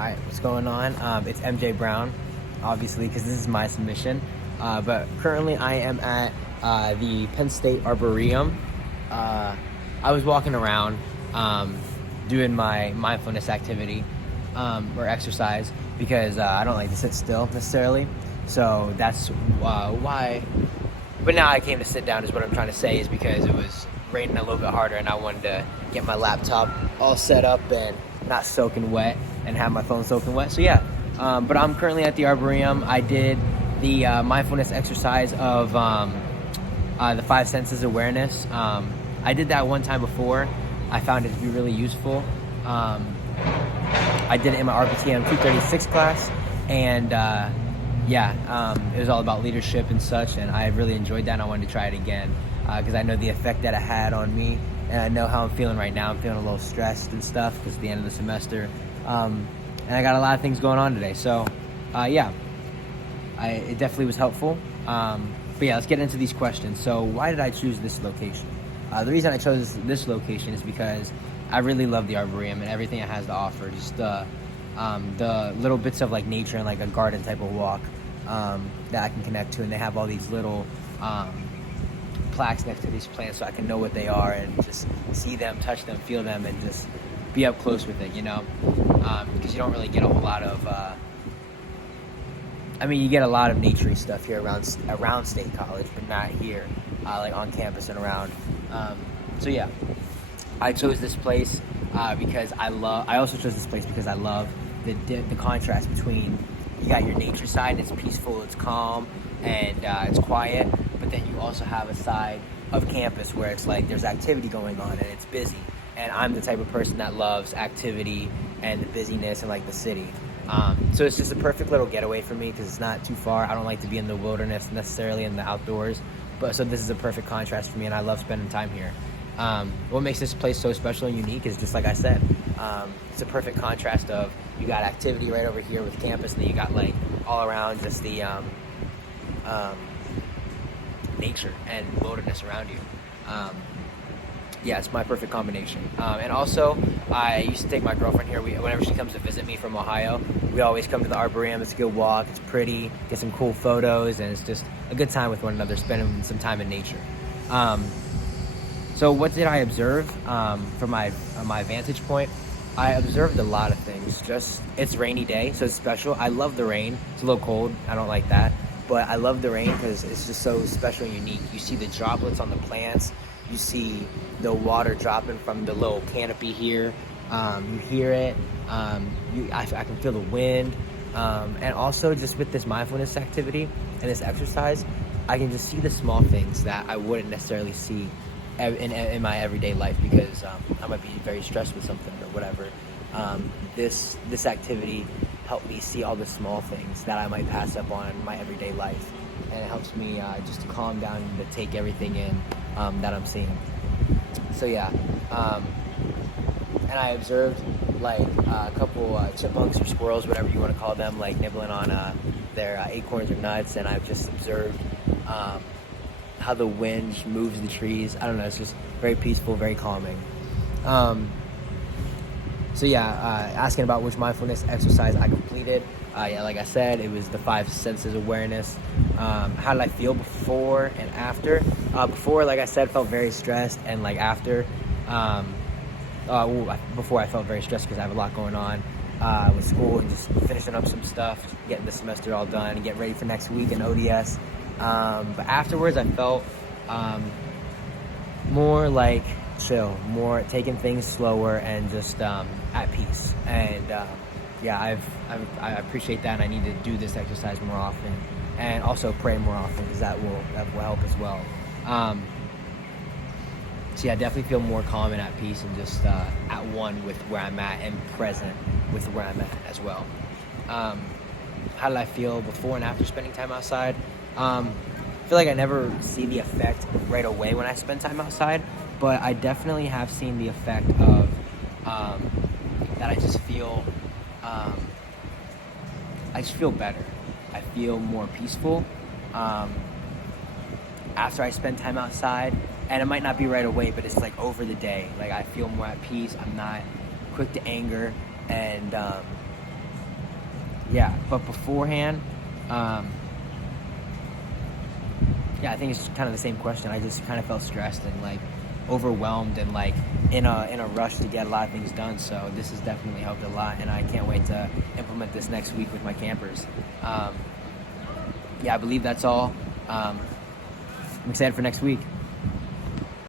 Alright, what's going on? It's MJ Brown, obviously, because this is my submission. But currently I am at the Penn State Arboretum. I was walking around doing my mindfulness activity or exercise because I don't like to sit still necessarily. So that's why. But now I came to sit down is what I'm trying to say, is because it was raining a little bit harder and I wanted to get my laptop all set up and not soaking wet and have my phone soaking wet. So yeah, but I'm currently at the Arboretum. I did the mindfulness exercise of the 5 senses awareness. I did that one time before. I found it to be really useful. I did it in my RPTM 236 class, and it was all about leadership and such, and I really enjoyed that, and I wanted to try it again because I know the effect that it had on me, and I know how I'm feeling right now. I'm feeling a little stressed and stuff because it's the end of the semester, and I got a lot of things going on today. So it definitely was helpful. But yeah, let's get into these questions. So why did I choose this location? The reason I chose this location is because I really love the Arboretum and everything it has to offer. Just the little bits of like nature and like a garden type of walk that I can connect to, and they have all these little plaques next to these plants so I can know what they are and just see them, touch them, feel them, and just be up close with it, you know? Because you don't really get a whole lot of you get a lot of naturey stuff here around State College, but not here, like on campus and around. So yeah, I chose this place because I also chose this place because I love the contrast between, you got your nature side, and it's peaceful, it's calm, and it's quiet, but then you also have a side of campus where it's like there's activity going on and it's busy. And I'm the type of person that loves activity and the busyness and like the city. So it's just a perfect little getaway for me because it's not too far. I don't like to be in the wilderness necessarily, in the outdoors. But so this is a perfect contrast for me, and I love spending time here. What makes this place so special and unique is just like I said, it's a perfect contrast of, you got activity right over here with campus, and then you got like all around just the nature and wilderness around you. Yeah, it's my perfect combination. And also, I used to take my girlfriend here. Whenever she comes to visit me from Ohio, we always come to the Arboretum. It's a good walk, it's pretty, get some cool photos, and it's just a good time with one another, spending some time in nature. So what did I observe from my vantage point? I observed a lot of things. Just, it's a rainy day, so it's special. I love the rain. It's a little cold, I don't like that. But I love the rain because it's just so special and unique. You see the droplets on the plants. You see the water dropping from the little canopy here. You hear it. I can feel the wind. And also just with this mindfulness activity and this exercise, I can just see the small things that I wouldn't necessarily see in my everyday life because I might be very stressed with something or whatever. This activity helped me see all the small things that I might pass up on in my everyday life. And it helps me just to calm down and to take everything in that I'm seeing. So yeah, and I observed like a couple chipmunks or squirrels, whatever you want to call them, like nibbling on their acorns or nuts, and I've just observed how the wind moves the trees. I don't know, it's just very peaceful, very calming. So yeah, asking about which mindfulness exercise I completed. Yeah, like I said, it was the 5 senses awareness. How did I feel before and after? Before, like I said, felt very stressed, and like after, before I felt very stressed because I have a lot going on with school and just finishing up some stuff, getting the semester all done and get ready for next week in ODS. But afterwards, I felt more like chill, more taking things slower and just at peace. And yeah, I appreciate that, and I need to do this exercise more often, and also pray more often because that will help as well. So yeah, I definitely feel more calm and at peace and just at one with where I'm at and present with where I'm at as well. How did I feel before and after spending time outside? I feel like I never see the effect right away when I spend time outside, but I definitely have seen the effect of that I just feel better. I feel more peaceful after I spend time outside, and it might not be right away, but it's like over the day. Like I feel more at peace. I'm not quick to anger, and Yeah, but beforehand, yeah, I think it's kind of the same question. I just kind of felt stressed and like overwhelmed and like in a rush to get a lot of things done. So this has definitely helped a lot, and I can't wait to implement this next week with my campers. Yeah, I believe that's all. I'm excited for next week.